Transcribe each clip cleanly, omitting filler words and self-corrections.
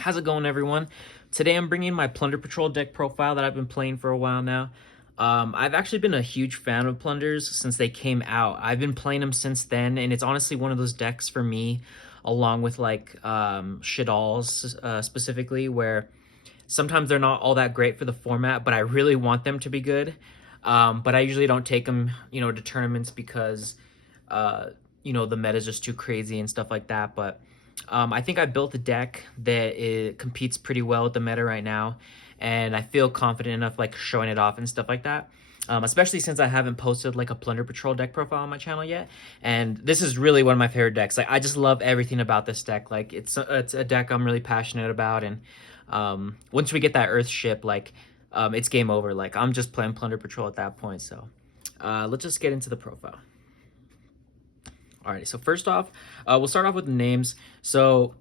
How's it going, everyone? Today I'm bringing my Plunder Patrol deck profile that I've been playing for a while now. I've actually been a huge fan of Plunders since they came out. I've been playing them since then, and it's honestly one of those decks for me, along with like Shadalls specifically, where sometimes they're not all that great for the format, but I really want them to be good. But I usually don't take them, to tournaments because the meta is just too crazy and stuff like that. But I think I built a deck that it competes pretty well with the meta right now, and I feel confident enough like showing it off and stuff like that. Especially since I haven't posted like a Plunder Patrol deck profile on my channel yet, and this is really one of my favorite decks. Like I just love everything about this deck. Like it's a deck I'm really passionate about, and once we get that Earth ship, like it's game over. Like I'm just playing Plunder Patrol at that point. So let's just get into the profile. Alrighty, so first off, we'll start off with the names. So,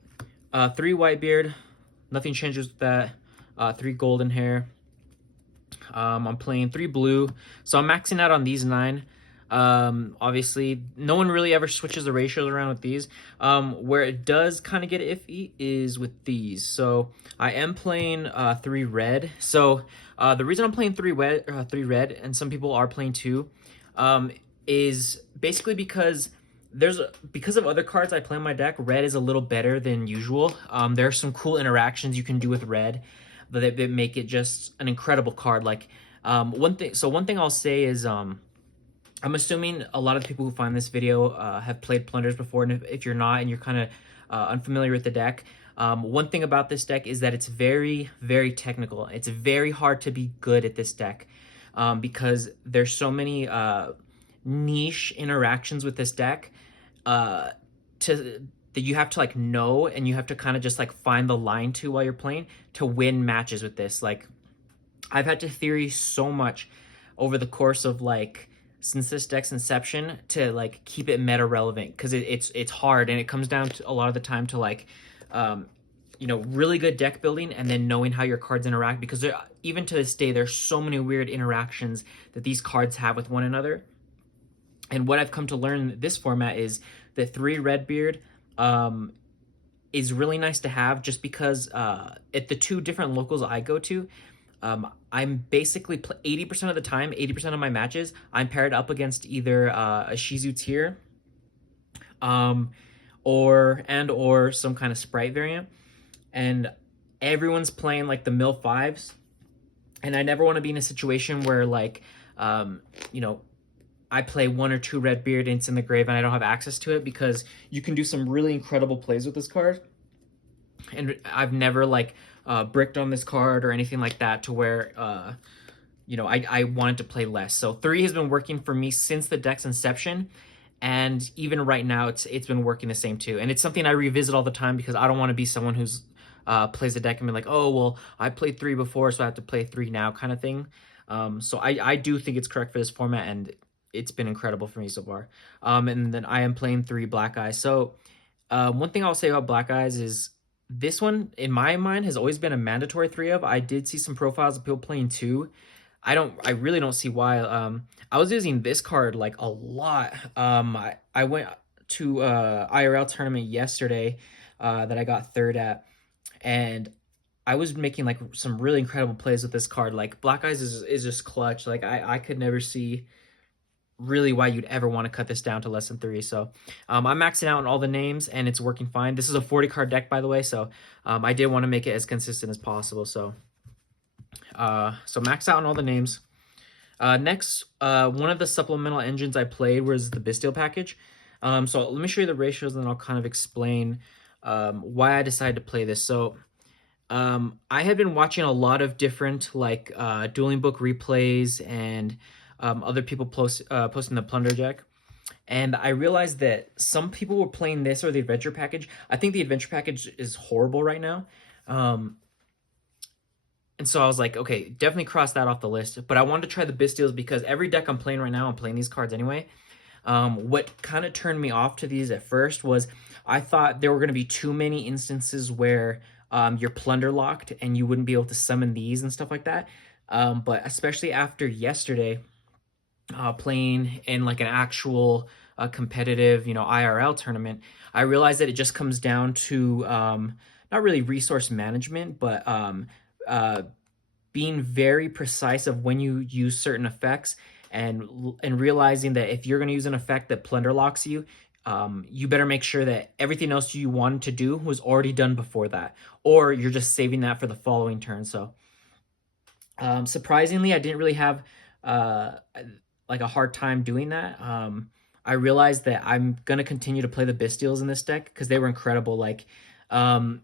3 Whitebeard, nothing changes with that. 3 Golden Hair. I'm playing 3 Blue, so I'm maxing out on these 9. Obviously, no one really ever switches the ratios around with these. Where it does kind of get iffy is with these. So, I am playing 3 Red. So, the reason I'm playing 3 red, and some people are playing 2, is basically because because of other cards I play in my deck, red is a little better than usual. There are some cool interactions you can do with red that make it just an incredible card. Like one thing I'll say is I'm assuming a lot of the people who find this video have played Plunders before, and if you're not and you're kind of unfamiliar with the deck, one thing about this deck is that it's very, very technical. It's very hard to be good at this deck because there's so many niche interactions with this deck to that you have to like know, and you have to kind of just like find the line to while you're playing to win matches with this. Like I've had to theory so much over the course of like since this deck's inception to like keep it meta relevant, because it's hard, and it comes down to a lot of the time to like really good deck building and then knowing how your cards interact, because even to this day there's so many weird interactions that these cards have with one another. And what I've come to learn this format is that 3 Redbeard is really nice to have, just because at the 2 different locals I go to, I'm basically 80% of the time, 80% of my matches, I'm paired up against either a Shizu tier or some kind of Sprite variant. And everyone's playing like the mill 5s. And I never want to be in a situation where like, I play 1 or 2 Redbeard and it's in the grave and I don't have access to it, because you can do some really incredible plays with this card. And I've never like bricked on this card or anything like that to where I wanted to play less. So 3 has been working for me since the deck's inception, and even right now it's been working the same too. And it's something I revisit all the time because I don't want to be someone who's plays the deck and be like, oh well, I played 3 before, so I have to play 3 now, kind of thing. So I do think it's correct for this format, and it's been incredible for me so far. And then I am playing 3 Black Eyes. So one thing I'll say about Black Eyes is this one, in my mind, has always been a mandatory 3 of. I did see some profiles of people playing 2. I really don't see why. I was using this card like a lot. I went to IRL tournament yesterday that I got 3rd at, and I was making like some really incredible plays with this card. Like Black Eyes is just clutch. Like I could never see really why you'd ever want to cut this down to less than 3. So I'm maxing out on all the names and it's working fine. This is a 40 card deck, by the way, so I did want to make it as consistent as possible. So max out on all the names. Next, one of the supplemental engines I played was the Bestial package. So let me show you the ratios and then I'll kind of explain why I decided to play this. So I had been watching a lot of different like dueling book replays and other people posting the Plunder deck, and I realized that some people were playing this or the adventure package. I think the adventure package is horrible right now, and so I was like, okay, definitely cross that off the list. But I wanted to try the Bystials because every deck I'm playing right now, I'm playing these cards anyway. What kind of turned me off to these at first was I thought there were going to be too many instances where you're Plunder locked and you wouldn't be able to summon these and stuff like that. But especially after yesterday, playing in like an actual competitive, IRL tournament, I realized that it just comes down to not really resource management, but uh, being very precise of when you use certain effects, and realizing that if you're going to use an effect that Plunder locks you, you better make sure that everything else you wanted to do was already done before that, or you're just saving that for the following turn. So surprisingly, I didn't really have uh, like a hard time doing that. I realized that I'm gonna continue to play the Bystials in this deck because they were incredible. Like, um,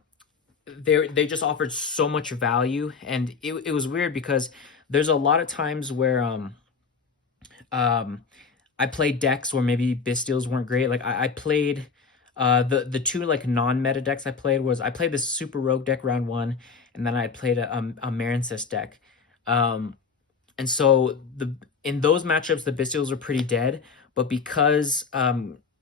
they just offered so much value, and it was weird because there's a lot of times where um I played decks where maybe Bystials weren't great. Like I played the two like non-meta decks I played this Super Rogue deck round one, and then I played a Marincess deck. Um and so the in those matchups the Bystials were pretty dead, but because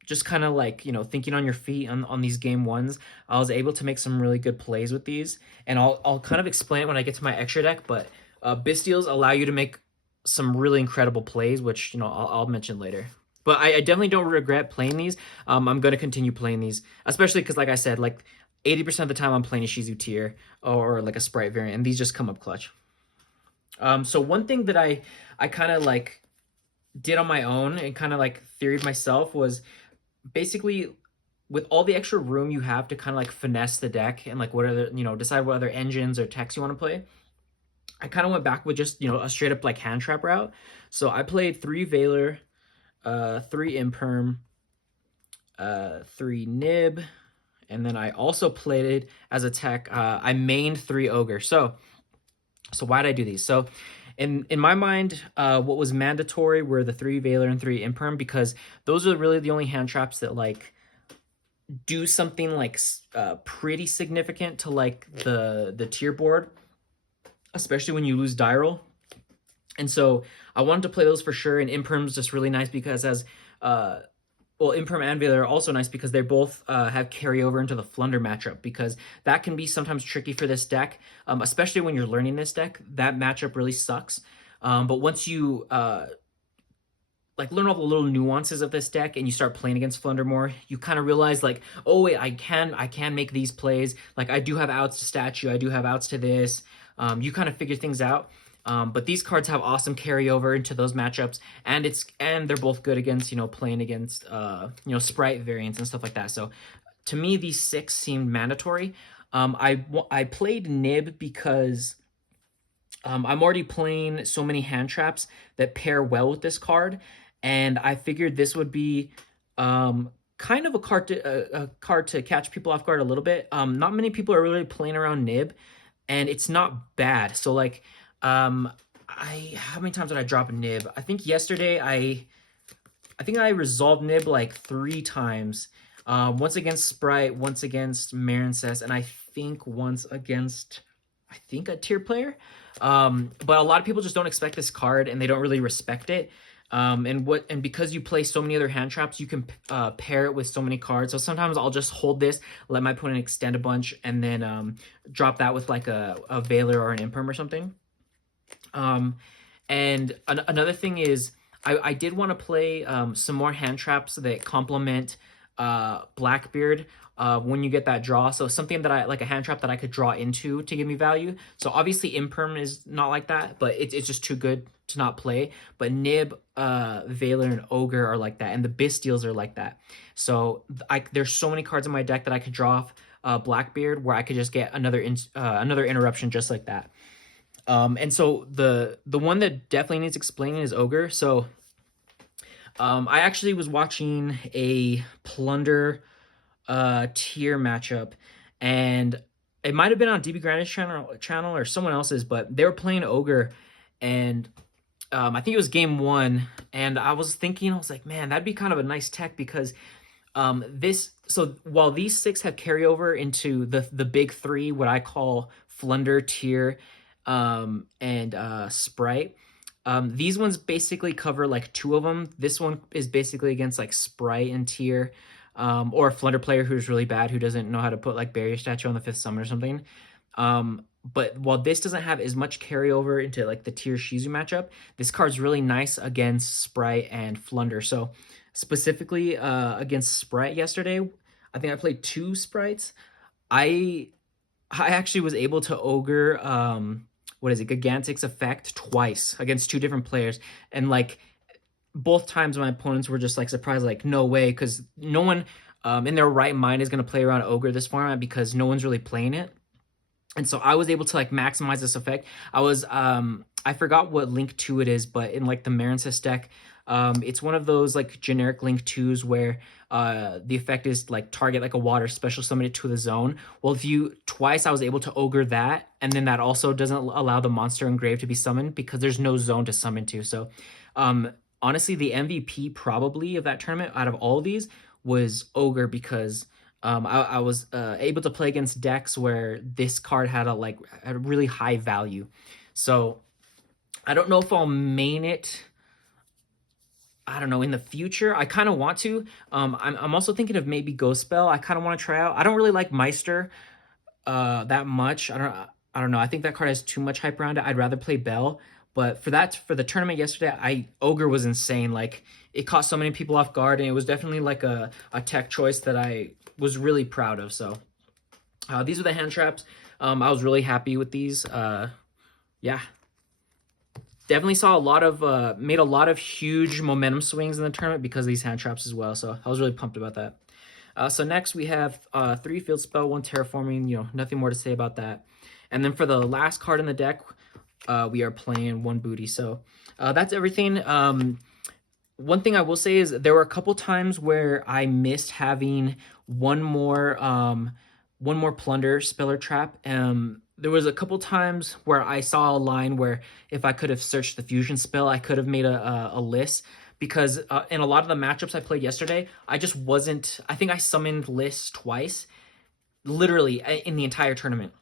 just kind of like, thinking on your feet on these game ones, I was able to make some really good plays with these. And I'll kind of explain it when I get to my extra deck, but Bystials allow you to make some really incredible plays, which I'll mention later. But I definitely don't regret playing these. I'm going to continue playing these, especially because, like I said, like 80% of the time I'm playing a Shizu tier or like a Sprite variant, and these just come up clutch. So one thing that I kind of like did on my own and kind of like theoried myself was basically, with all the extra room you have to kind of like finesse the deck and like what other, decide what other engines or techs you want to play. I kind of went back with just, a straight up like hand trap route. So I played 3 Veiler, 3 Imperm, 3 Nib, and then I also played it as a tech. I mained 3 Ogre. So why did I do these? So in my mind, what was mandatory were the 3 Veiler and 3 Imperm, because those are really the only hand traps that like do something like pretty significant to like the tier board, especially when you lose die roll. And so I wanted to play those for sure. And Imperm's just really nice because as well, Imperm and Veiler are also nice because they both have carryover into the Plunder matchup, because that can be sometimes tricky for this deck, especially when you're learning this deck. That matchup really sucks. But once you like learn all the little nuances of this deck and you start playing against Plunder more, you kind of realize like, oh wait, I can make these plays. Like I do have outs to statue, I do have outs to this. You kind of figure things out. But these cards have awesome carryover into those matchups, and they're both good against playing against Sprite variants and stuff like that. So to me, these 6 seemed mandatory. I played Nib because I'm already playing so many hand traps that pair well with this card, and I figured this would be kind of a card to catch people off guard a little bit. Not many people are really playing around Nib, and it's not bad. So like, how many times did I drop a Nib? I think yesterday I think I resolved Nib like 3 times. Once against Sprite, once against Marincess, and I think once against a tier player. But a lot of people just don't expect this card and they don't really respect it. And because you play so many other hand traps, you can pair it with so many cards. So sometimes I'll just hold this, let my opponent extend a bunch, and then drop that with like a Veiler or an Imperm or something. And another thing is I did want to play some more hand traps that complement Blackbeard when you get that draw. So something that I like, a hand trap that I could draw into to give me value. So obviously Imperm is not like that, but it's just too good to not play. But Nib, Veiler, and Ogre are like that, and the Bystials are like that. So there's so many cards in my deck that I could draw off Blackbeard where I could just get another interruption just like that. And so the one that definitely needs explaining is Ogre. So I actually was watching a Plunder tier matchup, and it might have been on DB Grand's channel or someone else's, but they were playing Ogre, and I think it was game 1, and I was like, man, that'd be kind of a nice tech, because so while these 6 have carryover into the big 3, what I call Plunder tier, and Sprite, these ones basically cover like 2 of them. This one is basically against like Sprite and tier, or a Flunder player who's really bad, who doesn't know how to put like Barrier Statue on the 5th summon or something. But while this doesn't have as much carryover into like the tier Shizu matchup, this card's really nice against Sprite and Flunder. So specifically against Sprite yesterday, I think I played 2 Sprites. I I actually was able to ogre what is it, Gigantic's effect twice against two different players, and like both times my opponents were just like surprised, like no way, because no one in their right mind is going to play around ogre this format because no one's really playing it. And so I was able to like maximize this effect. I forgot what link 2 it is, but in like the Marincis deck, it's one of those like generic link 2s where the effect is like target like a water, special summon it to the zone. Well, if you twice I was able to ogre that, and then that also doesn't allow the monster engraved to be summoned because there's no zone to summon to. So honestly, the MVP probably of that tournament out of all of these was ogre, because I was able to play against decks where this card had a really high value. So I don't know if I'll main it. I don't know, in the future. I kind of want to. I'm also thinking of maybe Ghost Spell. I kind of want to try out. I don't really like Meister that much. I don't know. I think that card has too much hype around it. I'd rather play Bell. But for the tournament yesterday, Ogre was insane. Like, it caught so many people off guard, and it was definitely like a tech choice that I was really proud of. So these are the hand traps. I was really happy with these. Yeah. Definitely saw made a lot of huge momentum swings in the tournament because of these hand traps as well. So I was really pumped about that. So next we have 3 field spell, 1 terraforming, nothing more to say about that. And then for the last card in the deck, we are playing 1 booty. So that's everything. One thing I will say is there were a couple times where I missed having one more plunder speller trap. There was a couple times where I saw a line where if I could have searched the fusion spell, I could have made a list, because in a lot of the matchups I played yesterday, I just wasn't. I think I summoned lists twice, literally in the entire tournament.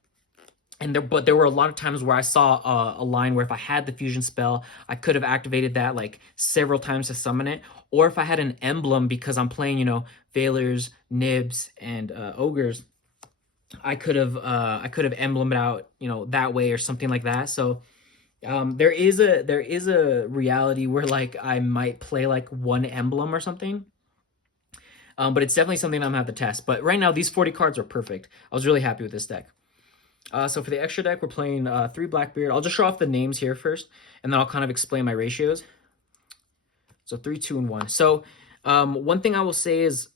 But there were a lot of times where I saw a line where if I had the fusion spell, I could have activated that like several times to summon it. Or if I had an emblem, because I'm playing, Veilers, Nibs, and Ogres, I could have emblemed out, that way or something like that. So there is a reality where like I might play like 1 emblem or something. But it's definitely something I'm gonna have to test. But right now, these 40 cards are perfect. I was really happy with this deck. So for the extra deck, we're playing 3 Blackbeard. I'll just show off the names here first, and then I'll kind of explain my ratios. So 3, 2, and 1. So one thing I will say is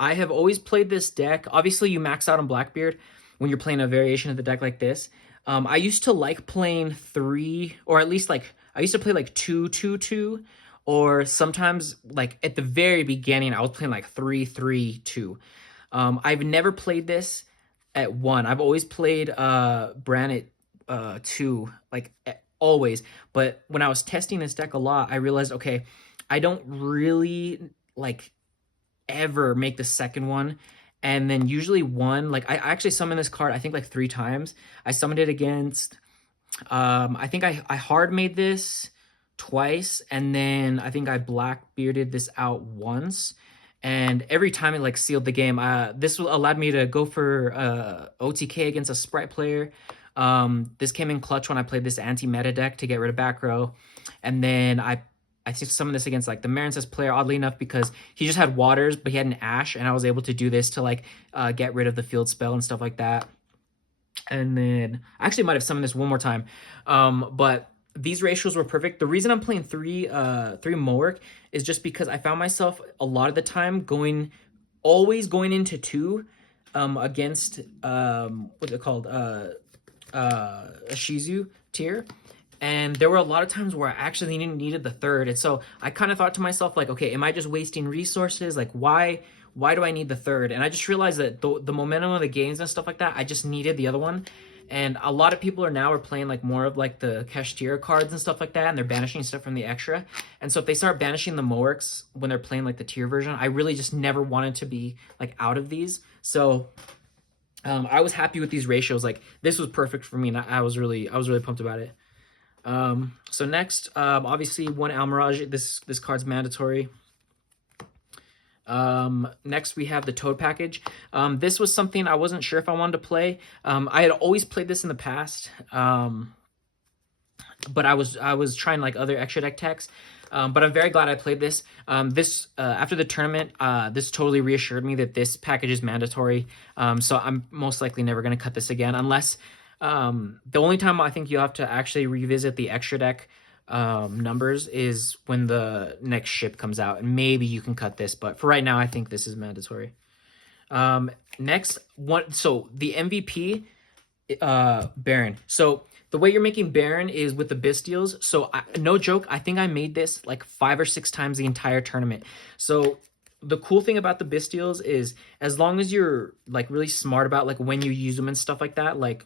I have always played this deck. Obviously, you max out on Blackbeard when you're playing a variation of the deck like this. I used to like playing 3, or at least like I used to play like 2, 2, 2, or sometimes like at the very beginning I was playing like 3, 3, 2. I've never played this at 1. I've always played Bran at 2, like always. But when I was testing this deck a lot, I realized, okay, I don't really like ever make the second one. And then usually 1, like I actually summoned this card I think like 3 times. I summoned it against I think I hard made this twice, and then I think I Blackbearded this out once, and every time it like sealed the game. This allowed me to go for OTK against a Sprite player. This came in clutch when I played this anti-meta deck to get rid of back row, and then I summoned this against like the Marincis player, oddly enough, because he just had waters, but he had an Ash, and I was able to do this to like get rid of the field spell and stuff like that. And then I actually might have summoned this one more time, but these ratios were perfect. The reason I'm playing 3 Moark is just because I found myself a lot of the time always going into 2 against what's it called, a Shizu tier. And there were a lot of times where I actually needed the 3rd. And so I kind of thought to myself, like, okay, am I just wasting resources? Like, why do I need the 3rd? And I just realized that the momentum of the games and stuff like that, I just needed the other one. And a lot of people are playing like more of like the Kashtira cards and stuff like that, and they're banishing stuff from the extra. And so if they start banishing the Moarks when they're playing like the tier version, I really just never wanted to be like out of these. So I was happy with these ratios. Like, this was perfect for me, and I was really pumped about it. So next, obviously 1 Almirage. This card's mandatory. Next we have the Toad package. This was something I wasn't sure if I wanted to play. I had always played this in the past, but I was trying like other extra deck techs. But I'm very glad I played this. After the tournament, this totally reassured me that this package is mandatory. So I'm most likely never going to cut this again, unless the only time I think you have to actually revisit the extra deck numbers is when the next ship comes out, and maybe you can cut this. But for right now, I think this is mandatory. Next one, so the MVP, Baron. So the way you're making Baron is with the Bystials. So no joke, I think I made this like 5 or 6 times the entire tournament. So the cool thing about the Bystials is as long as you're like really smart about like when you use them and stuff like that, like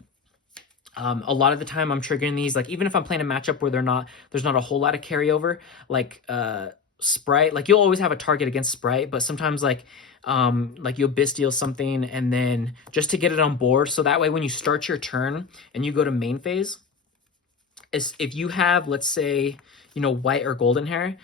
a lot of the time I'm triggering these, like even if I'm playing a matchup where there's not a whole lot of carryover, like Sprite, like you'll always have a target against Sprite, but sometimes like you'll Bystial something and then just to get it on board, so that way when you start your turn and you go to main phase, if you have, let's say, white or golden hair,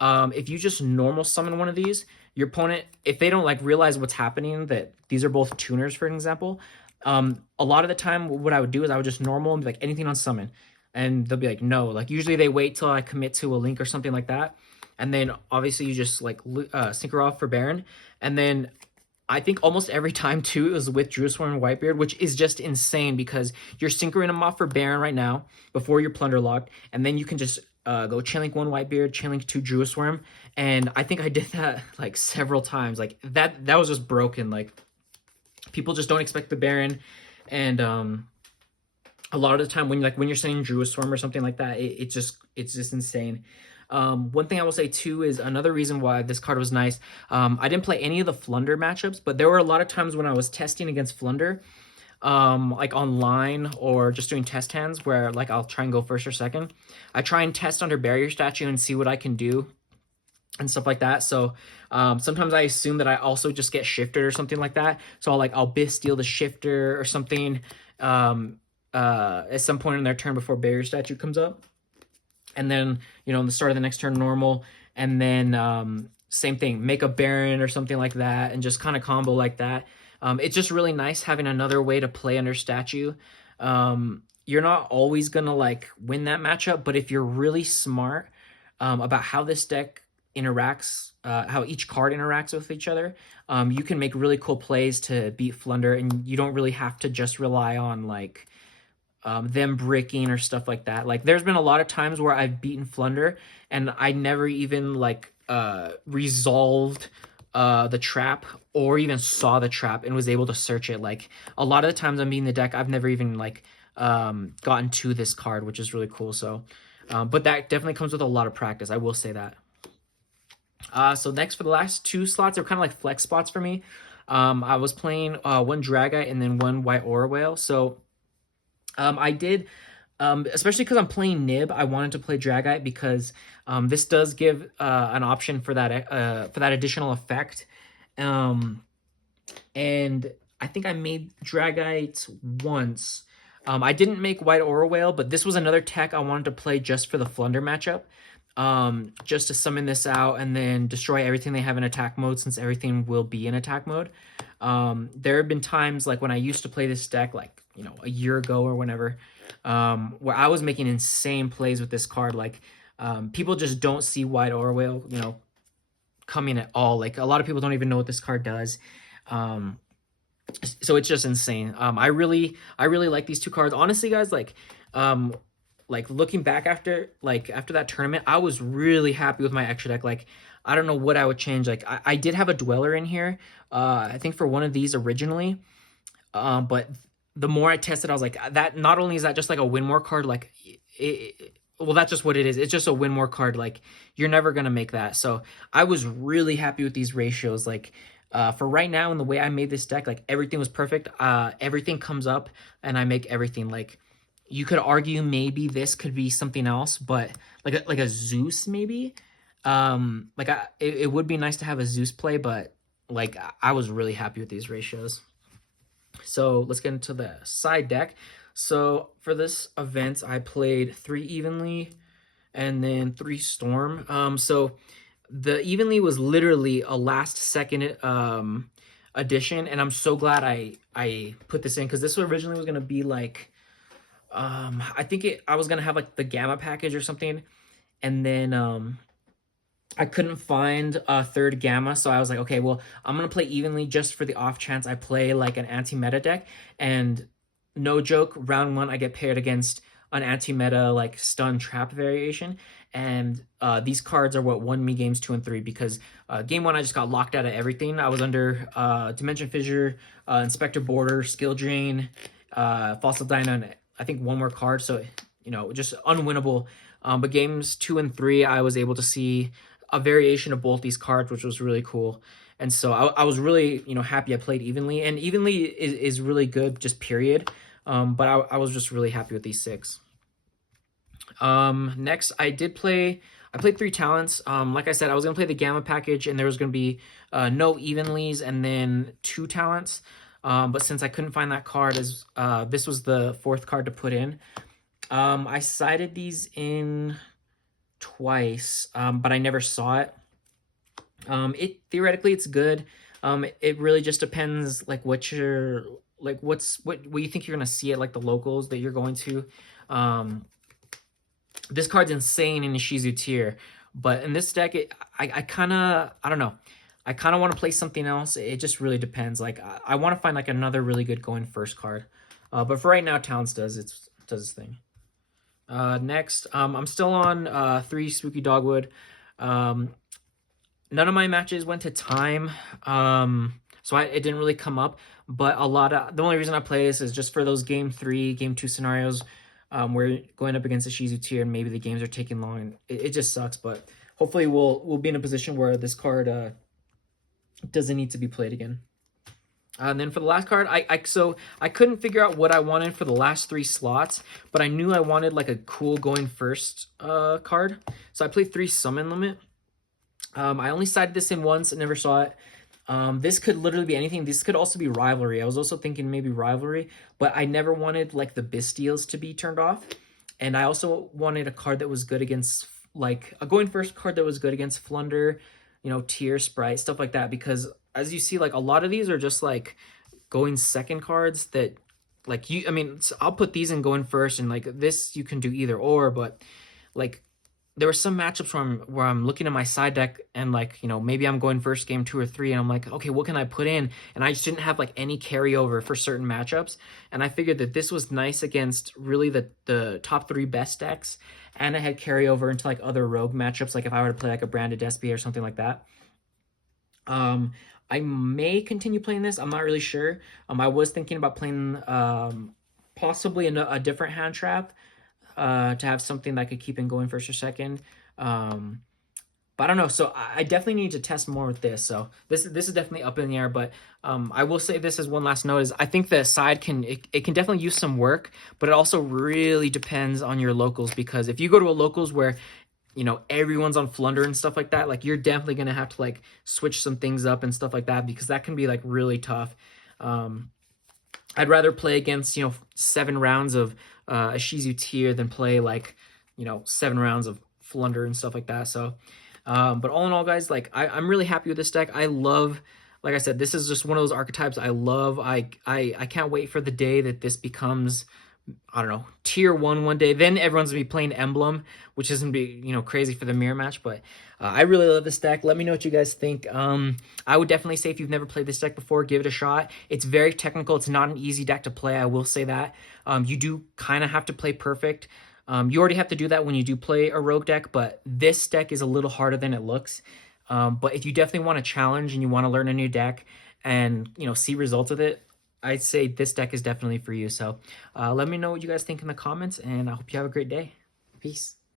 if you just normal summon one of these, your opponent, if they don't like realize what's happening, that these are both tuners, for example, a lot of the time what I would do is I would just normal and be like anything on summon, and they'll be like no, like usually they wait till I commit to a link or something like that, and then obviously you just like sync her off for Baron, and then I think almost every time too it was with Drewsworm and Whitebeard, which is just insane because you're syncing them off for Baron right now before you're Plunder locked, and then you can just go Chainlink 1 Whitebeard, Chainlink 2 Drewsworm, and I think I did that like several times. Like that was just broken. Like people just don't expect the Baron, and a lot of the time when you're saying Drewsworm or something like that, it's just insane. One thing I will say too is another reason why this card was nice. I didn't play any of the Plunder matchups, but there were a lot of times when I was testing against Plunder, like online or just doing test hands where like I'll try and go first or second. I try and test under Barrier Statue and see what I can do and stuff like that. So sometimes I assume that I also just get shifted or something like that. So I'll Bystial the shifter or something at some point in their turn before Barrier Statue comes up. And then, in the start of the next turn, normal. And then same thing, make a Baron or something like that and just kind of combo like that. It's just really nice having another way to play under Statue. You're not always going to like win that matchup, but if you're really smart about how this deck interacts, how each card interacts with each other, you can make really cool plays to beat Plunder, and you don't really have to just rely on like them bricking or stuff like that. Like there's been a lot of times where I've beaten Plunder and I never even like resolved the trap or even saw the trap and was able to search it. Like a lot of the times I'm beating the deck, I've never even like gotten to this card, which is really cool. So but that definitely comes with a lot of practice, I will say that. So next, for the last 2 slots, they're kind of like flex spots for me. I was playing 1 Dragite and then 1 White Aura Whale. So I did, especially because I'm playing Nib, I wanted to play Dragite because this does give an option for that additional effect. And I think I made Dragite once. I didn't make White Aura Whale, but this was another tech I wanted to play just for the Plunder matchup. Just to summon this out and then destroy everything they have in attack mode, since everything will be in attack mode. There have been times like when I used to play this deck, like a year ago or whenever, where I was making insane plays with this card. Like people just don't see White Aura Whale coming at all. Like a lot of people don't even know what this card does. So it's just insane. I really like these 2 cards, honestly, guys. Like looking back after that tournament, I was really happy with my extra deck. Like I don't know what I would change. Like I did have a Dweller in here, I think for one of these originally, but the more I tested, I was like, that not only is that just like a win more card, like well, that's just what it is. It's just a win more card. Like you're never gonna make that. So I was really happy with these ratios. Like for right now, and the way I made this deck, like everything was perfect. Everything comes up and I make everything. Like you could argue maybe this could be something else, but like a Zeus maybe. It would be nice to have a Zeus play, but like I was really happy with these ratios. So let's get into the side deck. So for this event, I played 3 Evenly and then 3 Storm. So the Evenly was literally a last second addition, and I'm so glad I put this in, because this originally was gonna be like I think I was gonna have like the Gamma package or something, and then I couldn't find a third Gamma, so I was like, okay, well, I'm gonna play evenly just for the off chance I play like an anti-meta deck. And no joke, round one I get paired against an anti-meta like stun trap variation, and these cards are what won me games 2 and 3 because game one I just got locked out of everything. I was under Dimension Fissure, Inspector Border, Skill Drain, Fossil Dyna, and I think one more card, so just unwinnable. But games 2 and 3, I was able to see a variation of both these cards, which was really cool. And so I was really, happy I played evenly. And evenly is really good, just period. But I was just really happy with these 6. Next, I played 3 talents. Like I said, I was going to play the Gamma package, and there was going to be no evenlies and then 2 talents. But since I couldn't find that card, as this was the 4th card to put in, I sided these in twice, but I never saw it. It theoretically it's good. It really just depends like what you think you're gonna see at like the locals that you're going to. This card's insane in the Shizu tier, but in this deck, I don't know. I kind of want to play something else. It just really depends. Like I want to find like another really good going first card. But for right now, Towns does its thing. Next, I'm still on 3 Spooky Dogwood. None of my matches went to time, so it didn't really come up. But the only reason I play this is just for those game 3, game 2 scenarios where you're going up against a Shizu tier and maybe the games are taking long. And it just sucks, but hopefully we'll be in a position where this card doesn't need to be played again. And then for the last card, I couldn't figure out what I wanted for the last 3 slots, but I knew I wanted like a cool going first card. So I played 3 Summon Limit. I only sided this in once and never saw it. This could literally be anything. This could also be Rivalry. I was also thinking maybe Rivalry, but I never wanted like the Bystials to be turned off. And I also wanted a card that was good against, like a going first card that was good against Plunder, Tier, Sprite, stuff like that, because as you see, like a lot of these are just like going second cards that like I'll put these in going first, and like this you can do either or, but like there were some matchups where I'm looking at my side deck and like, maybe I'm going first game 2 or 3 and I'm like, okay, what can I put in? And I just didn't have like any carryover for certain matchups. And I figured that this was nice against really the top 3 best decks. And I had carryover into like other rogue matchups, like if I were to play like a Branded Despia or something like that. I may continue playing this. I'm not really sure. I was thinking about playing possibly a different hand trap to have something that I could keep in going first or second. But I don't know. So I definitely need to test more with this. So this is definitely up in the air. But I will say this as one last note is I think the side can definitely use some work, but it also really depends on your locals, because if you go to a locals where everyone's on Plunder and stuff like that, like you're definitely gonna have to like switch some things up and stuff like that, because that can be like really tough. I'd rather play against 7 rounds of a Shizu tier than play like 7 rounds of Plunder and stuff like that. So but all in all, guys, like I'm really happy with this deck. I love, like I said, this is just one of those archetypes I love. I can't wait for the day that this becomes, I don't know, tier 1 one day. Then everyone's gonna be playing Emblem, which isn't be crazy for the mirror match. But I really love this deck. Let me know what you guys think. I would definitely say if you've never played this deck before, give it a shot. It's very technical. It's not an easy deck to play, I will say that. You do kind of have to play perfect. You already have to do that when you do play a rogue deck, but this deck is a little harder than it looks. But if you definitely want a challenge and you want to learn a new deck and see results with it, I'd say this deck is definitely for you. So let me know what you guys think in the comments, and I hope you have a great day. Peace.